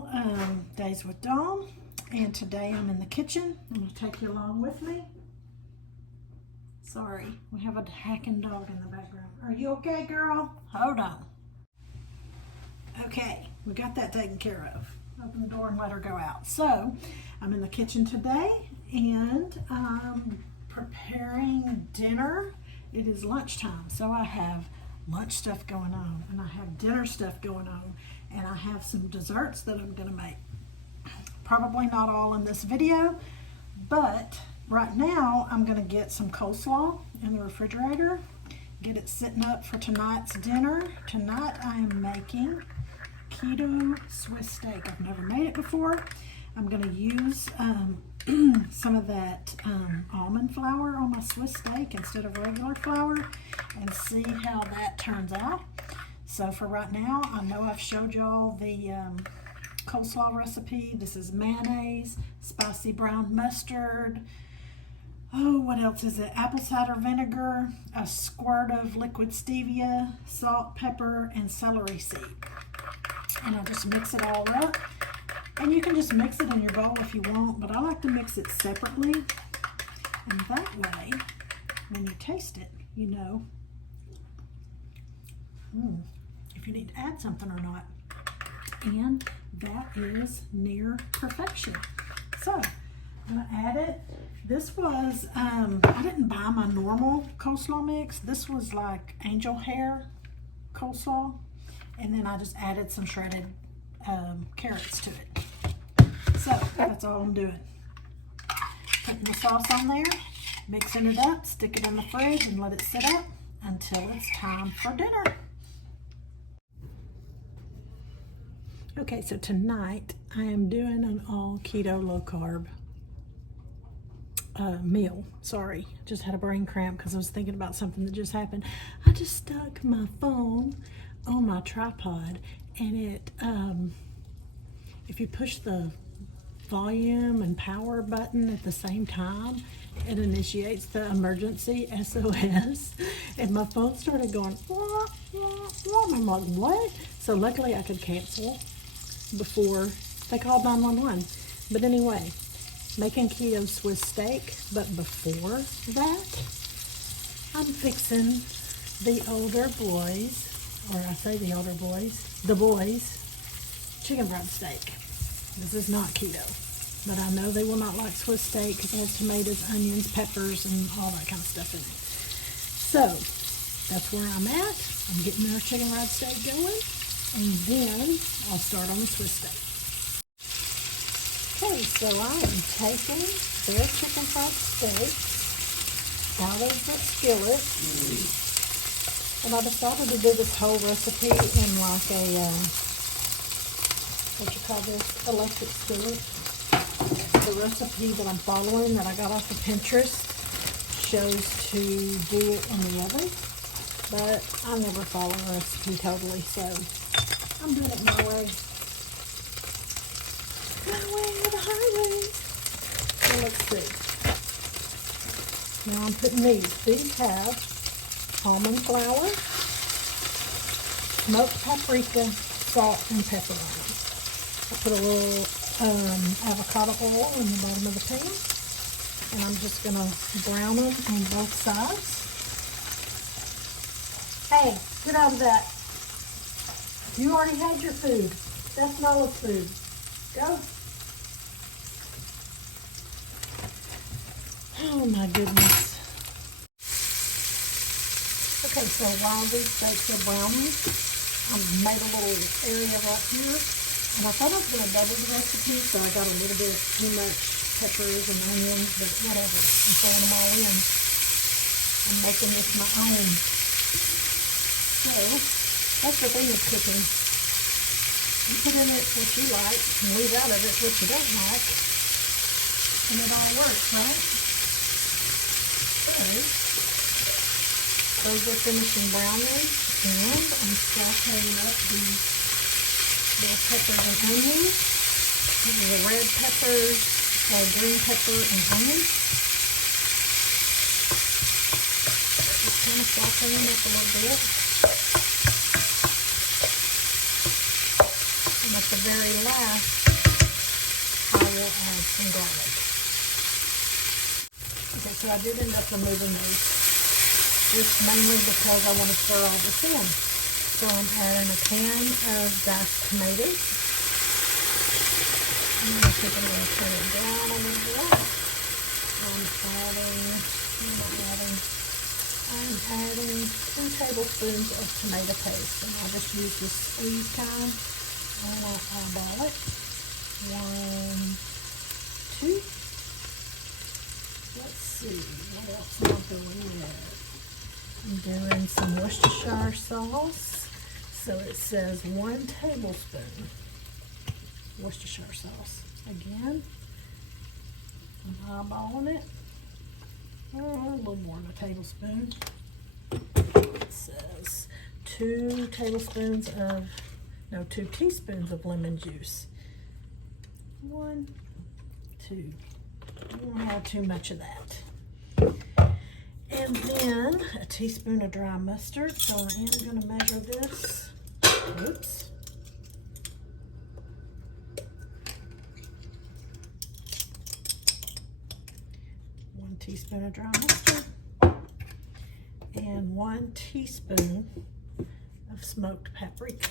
channel, Days with Dawn, and today I'm in the kitchen. I'm going to take you along with me. Sorry, we have a hacking dog in the background. Are you okay, girl? Hold on. Okay, we got that taken care of. Open the door and let her go out. So, I'm in the kitchen today, and I'm preparing dinner. It is lunchtime, so I have lunch stuff going on, and I have dinner stuff going on, and I have some desserts that I'm going to make. Probably not all in this video, but right now I'm going to get some coleslaw in the refrigerator, get it sitting up for tonight's dinner. Tonight I am making keto Swiss steak. I've never made it before. I'm going to use some of that almond flour on my Swiss steak instead of regular flour and see how that turns out. So for right now, I know I've showed y'all the coleslaw recipe. This is mayonnaise, spicy brown mustard. Oh, what else is it? Apple cider vinegar, a squirt of liquid stevia, salt, pepper, and celery seed. And I just mix it all up. And you can just mix it in your bowl if you want, but I like to mix it separately. And that way, when you taste it, you know if you need to add something or not. And that is near perfection. So, I'm going to add it. This was, I didn't buy my normal coleslaw mix. This was like angel hair coleslaw. And then I just added some shredded carrots to it. So that's all I'm doing. Putting the sauce on there, mixing it up, stick it in the fridge and let it sit up until it's time for dinner. Okay, so tonight I am doing an all keto low carb meal. Sorry, just had a brain cramp because I was thinking about something that just happened. I just stuck my phone on my tripod, and it if you push the volume and power button at the same time, it initiates the emergency SOS, and my phone started going wah, wah, wah. I'm like, what? So luckily I could cancel before they called 911. But anyway, making keto Swiss steak, but before that I'm fixing the older boys, or I say the older boys, the boys, chicken fried steak. This is not keto, but I know they will not like Swiss steak because it has tomatoes, onions, peppers, and all that kind of stuff in it. So that's where I'm at. I'm getting our chicken fried steak going, and then I'll start on the Swiss steak. Okay, so I am taking their chicken fried steak out of the skillet. And I decided to do this whole recipe in like a, what you call this, electric skillet. The recipe that I'm following that I got off of Pinterest shows to do it in the oven. But I never follow a recipe totally, so I'm doing it my way. My way or the highway. So let's see. Now I'm putting these. These have almond flour, smoked paprika, salt, and pepper on them. I put a little avocado oil in the bottom of the pan, and I'm just going to brown them on both sides. Hey, get out of that. You already had your food. That's Nola's food. Go. Oh my goodness. Okay, so while these steaks are browning, I made a little area right here, and I thought I was going to double the recipe, so I got a little bit too much peppers and onions, but whatever. I'm throwing them all in. I'm making this my own. So, that's the thing with cooking. You put in it what you like, and leave out of it what you don't like, and it all works, right? So, those are finishing browning, and I'm sauteing up the peppers and onions. These are the red peppers, green pepper, and onions. Just kind of sauteing them up a little bit. I'm going to at the very last, I will add some garlic. Okay, so I did end up removing these, just mainly because I want to stir all this in. So I'm adding a can of diced tomatoes. I'm going to turn it down a little bit. I'm adding 2 tablespoons of tomato paste, and I'll just use the squeeze kind, and I'll eyeball it. 1, 2. Let's see, what else am I doing with? I'm doing some Worcestershire sauce. So it says 1 tablespoon Worcestershire sauce. Again, I'm eyeballing it. A little more than a tablespoon. It says 2 teaspoons of lemon juice. 1, 2. I don't have too much of that. And then a teaspoon of dry mustard. So I am going to measure this. Oops. Teaspoon of dry mustard and 1 teaspoon of smoked paprika.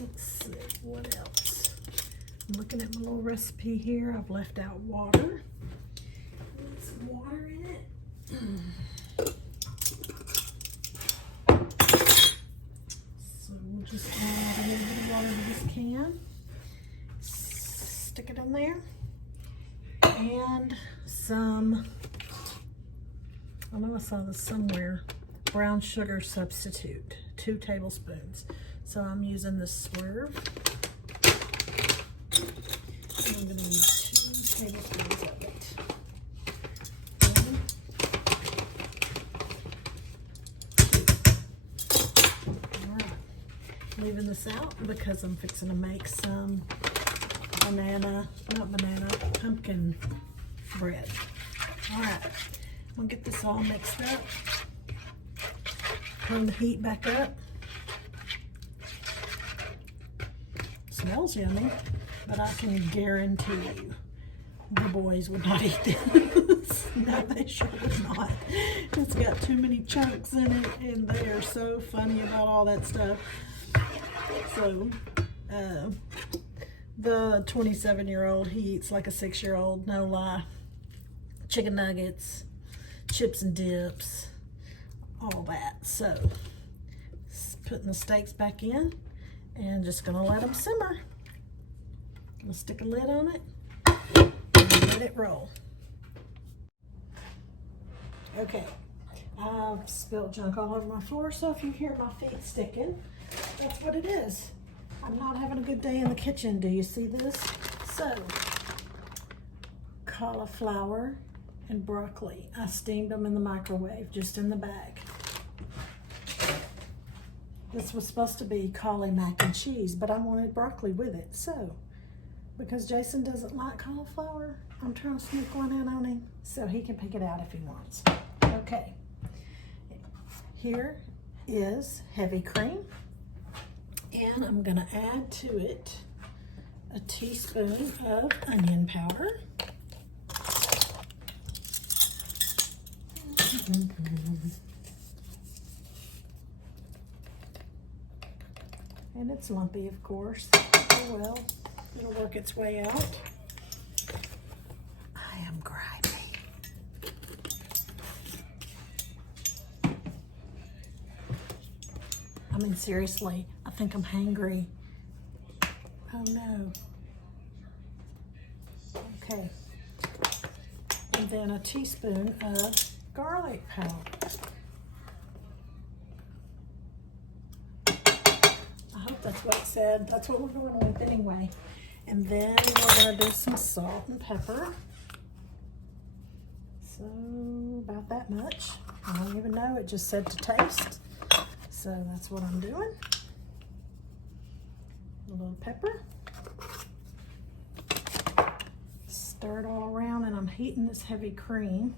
Let's see, what else? I'm looking at my little recipe here. I've left out water. Need some water in it. Just add a little bit of water to this can, stick it in there, and some, I know I saw this somewhere, brown sugar substitute, 2 tablespoons. So I'm using the swerve. And I'm going to use 2 tablespoons of it. Leaving this out because I'm fixing to make some pumpkin bread. All right, I'm gonna get this all mixed up. Turn the heat back up. Smells yummy, but I can guarantee you the boys would not eat this. No, they sure would not. It's got too many chunks in it, and they are so funny about all that stuff. So, the 27-year-old, he eats like a 6-year-old, no lie. Chicken nuggets, chips and dips, all that. So, putting the steaks back in and just gonna let them simmer. Gonna stick a lid on it and let it roll. Okay, I've spilled junk all over my floor, so if you hear my feet sticking, that's what it is. I'm not having a good day in the kitchen. Do you see this? So, cauliflower and broccoli. I steamed them in the microwave, just in the bag. This was supposed to be cauli mac and cheese, but I wanted broccoli with it. So, because Jason doesn't like cauliflower, I'm trying to sneak one in on him so he can pick it out if he wants. Okay. Here is heavy cream. And I'm going to add to it a teaspoon of onion powder. And it's lumpy, of course. Oh well, it'll work its way out. I am grimy. I mean, seriously, I think I'm hangry. Oh no. Okay. And then a teaspoon of garlic powder. I hope that's what it said. That's what we're going with anyway. And then we're going to do some salt and pepper. So about that much. I don't even know, it just said to taste. So that's what I'm doing. A little pepper. Stir it all around, and I'm heating this heavy cream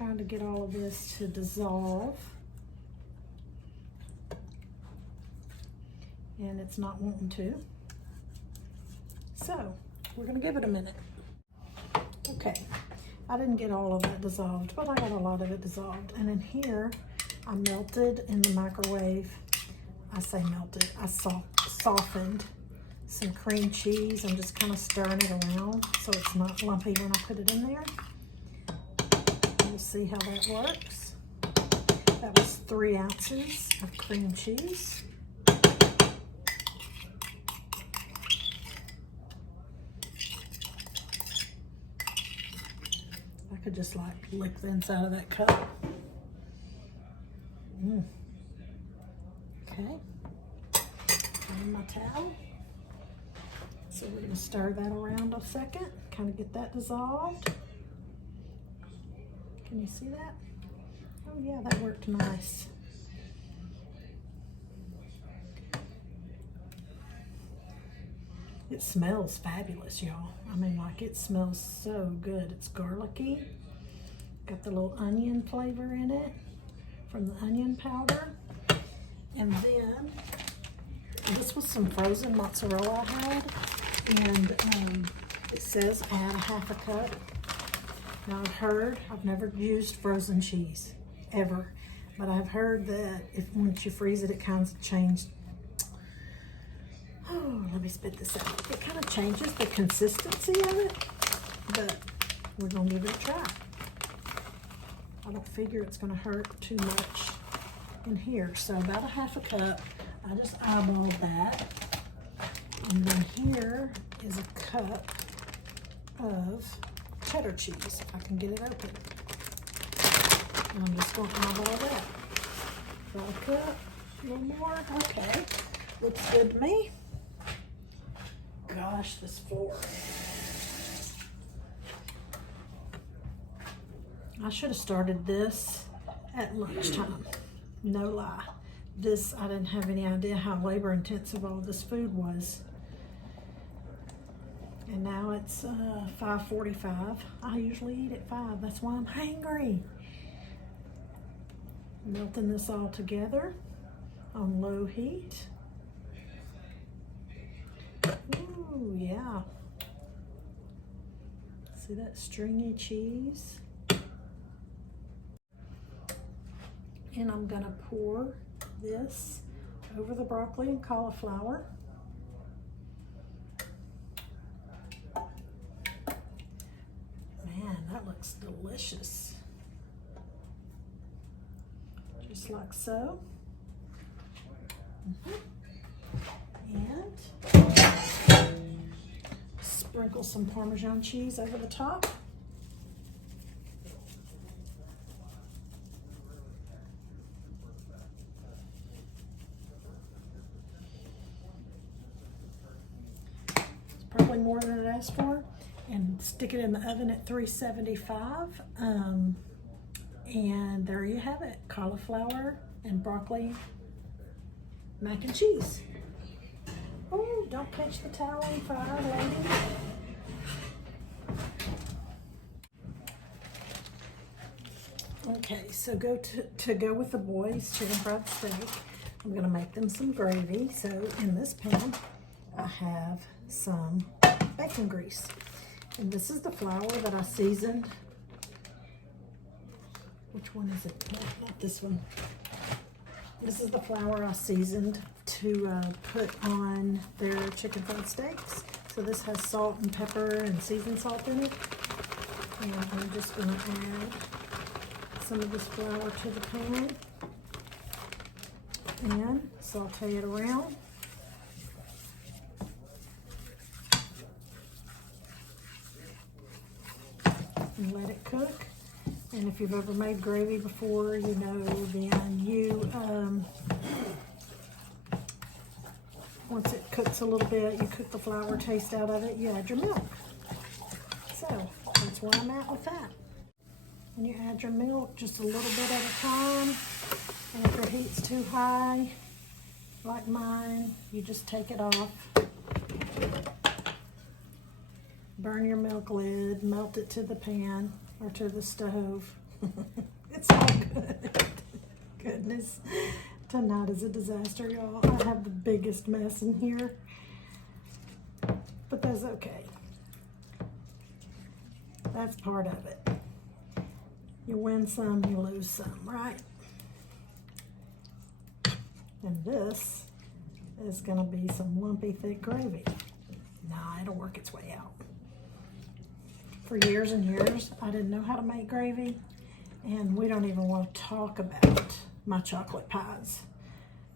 trying to get all of this to dissolve. And it's not wanting to. So we're gonna give it a minute. Okay, I didn't get all of it dissolved, but I got a lot of it dissolved. And in here, I melted in the microwave. I say melted, I softened some cream cheese. I'm just kind of stirring it around so it's not lumpy when I put it in there. We'll see how that works. That was 3 ounces of cream cheese. I could just like lick the inside of that cup. Okay, and my towel. So we're gonna stir that around a second, kind of get that dissolved. Can you see that? Oh yeah, that worked nice. It smells fabulous, y'all. I mean, like, it smells so good. It's garlicky. Got the little onion flavor in it from the onion powder. And then, this was some frozen mozzarella I had. And it says add 1/2 cup. Now I've never used frozen cheese, ever. But I've heard that once you freeze it, it kind of changes. Oh, let me spit this out. It kind of changes the consistency of it, but we're gonna give it a try. I don't figure it's gonna hurt too much in here. So about 1/2 cup, I just eyeballed that. And then here is a cup of cheddar cheese, if I can get it open. And I'm just gonna eyeball that. About a cup, a little more, okay. Looks good to me. Gosh, this floor. I should have started this at lunchtime. No lie. I didn't have any idea how labor intensive all this food was. And now it's 5:45. I usually eat at 5. That's why I'm hangry. Melting this all together on low heat. Ooh, yeah. See that stringy cheese? And I'm gonna pour this over the broccoli and cauliflower. Man, that looks delicious. Just like so. And sprinkle some Parmesan cheese over the top. It's probably more than it asked for. And stick it in the oven at 375. And there you have it, cauliflower and broccoli mac and cheese. Oh, don't catch the towel on fire, lady. Okay, so to go with the boys' chicken fried steak, I'm gonna make them some gravy. So in this pan, I have some bacon grease. And this is the flour that I seasoned. Which one is it? No, not this one. This is the flour I seasoned to put on their chicken fried steaks. So this has salt and pepper and seasoned salt in it. And I'm just gonna add some of this flour to the pan and saute it around. And let it cook. And if you've ever made gravy before, you know then once it cooks a little bit, you cook the flour taste out of it, you add your milk. So that's where I'm at with that. And you add your milk just a little bit at a time. And if your heat's too high, like mine, you just take it off. Burn your milk lid, melt it to the pan or to the stove. It's all good. Goodness. Tonight is a disaster, y'all. I have the biggest mess in here. But that's okay. That's part of it. You win some, you lose some, right? And this is gonna be some lumpy, thick gravy. Nah, it'll work its way out. For years and years, I didn't know how to make gravy, and we don't even want to talk about my chocolate pies.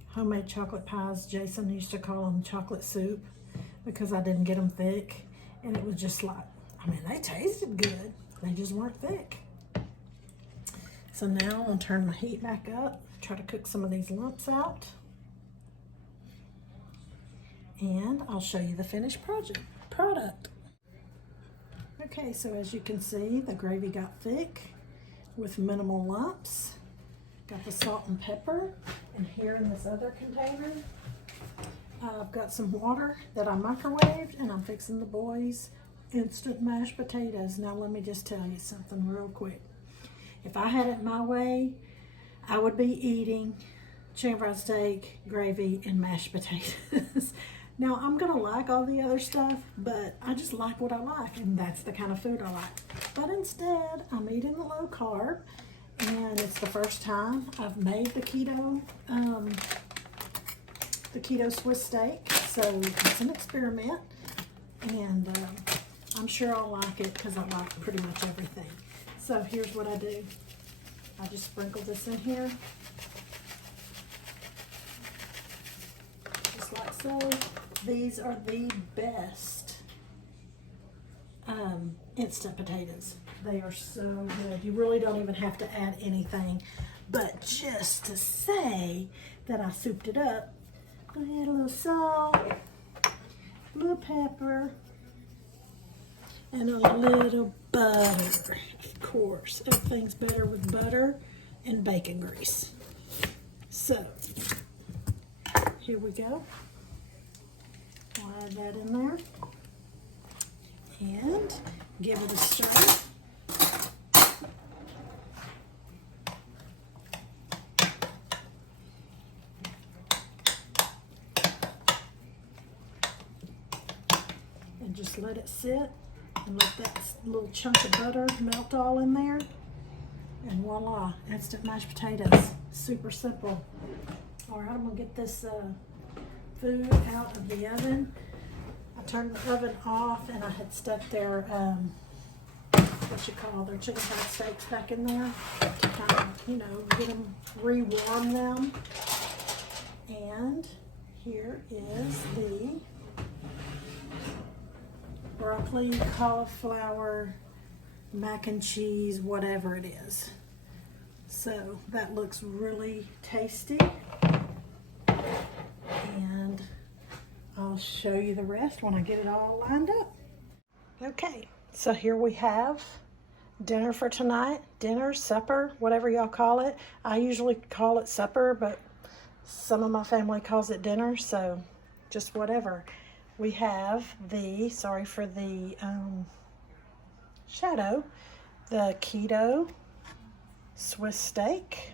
Homemade chocolate pies, Jason used to call them chocolate soup because I didn't get them thick, and it was just like, I mean, they tasted good, they just weren't thick. So now I'm gonna turn my heat back up, try to cook some of these lumps out, and I'll show you the finished product. Okay, so as you can see, the gravy got thick with minimal lumps. Got the salt and pepper, and here in this other container, I've got some water that I microwaved, and I'm fixing the boys instant mashed potatoes. Now let me just tell you something real quick. If I had it my way, I would be eating chicken fried steak, gravy, and mashed potatoes. Now, I'm gonna like all the other stuff, but I just like what I like, and that's the kind of food I like. But instead, I'm eating the low carb, and it's the first time I've made the keto Swiss steak, so it's an experiment, and I'm sure I'll like it because I like pretty much everything. So here's what I do. I just sprinkle this in here, just like so. These are the best instant potatoes. They are so good. You really don't even have to add anything. But just to say that I souped it up, I add a little salt, a little pepper, and a little butter. Of course, everything's better with butter and bacon grease. So, here we go. I'll add that in there and give it a stir. And just let it sit and let that little chunk of butter melt all in there. And voila, instant mashed potatoes. Super simple. All right, I'm gonna get this food out of the oven. I turned the oven off, and I had stuck their their chicken fried steaks back in there to kind of, get them, rewarm them. And here is the broccoli, cauliflower, mac and cheese, whatever it is. So that looks really tasty. And I'll show you the rest when I get it all lined up. Okay, so here we have dinner for tonight. Dinner, supper, whatever y'all call it. I usually call it supper, but some of my family calls it dinner, so just whatever. We have the, sorry for the shadow, the keto Swiss steak.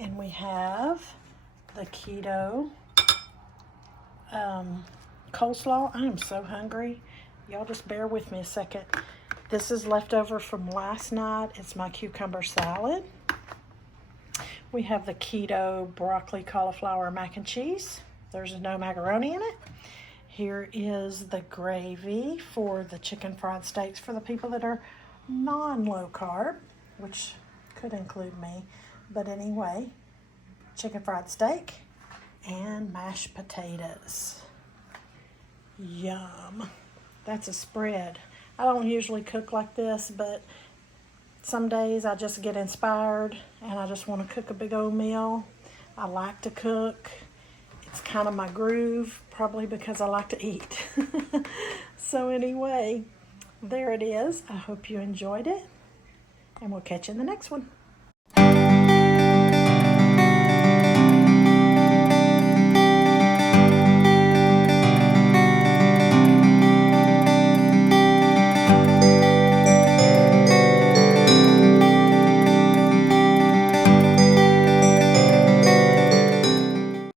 And we have the keto coleslaw. I am so hungry. Y'all just bear with me a second. This is leftover from last night. It's my cucumber salad. We have the keto broccoli, cauliflower, mac and cheese. There's no macaroni in it. Here is the gravy for the chicken fried steaks for the people that are non-low carb, which could include me. But anyway, chicken fried steak and mashed potatoes. Yum. That's a spread. I don't usually cook like this, but some days I just get inspired and I just want to cook a big old meal. I like to cook. It's kind of my groove, probably because I like to eat. So anyway, there it is. I hope you enjoyed it, and we'll catch you in the next one.